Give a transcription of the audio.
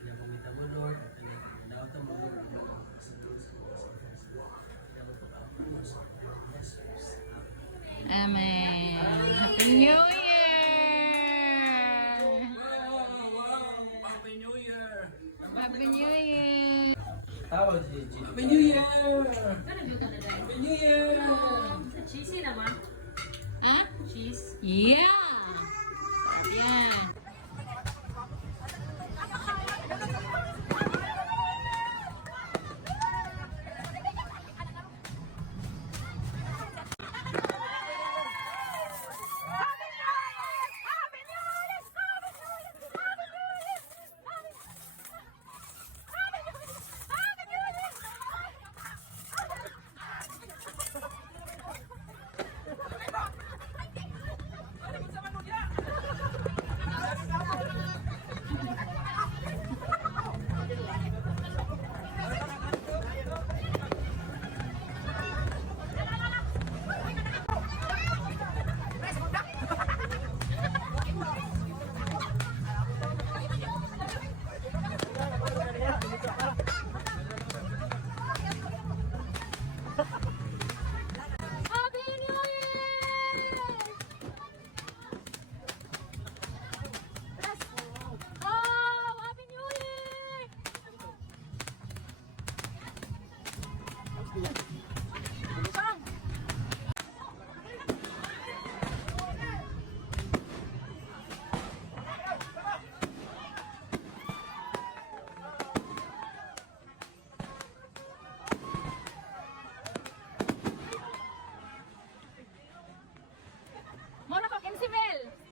Kaya kumita mo, Lord. Dapat mo, Lord. Amen. Happy New Year! Wow! Happy New Year! Happy New Year! Tawag si Gigi. Happy New Year! Happy New Year! Cheesy naman. Ha? Cheese. Yeah!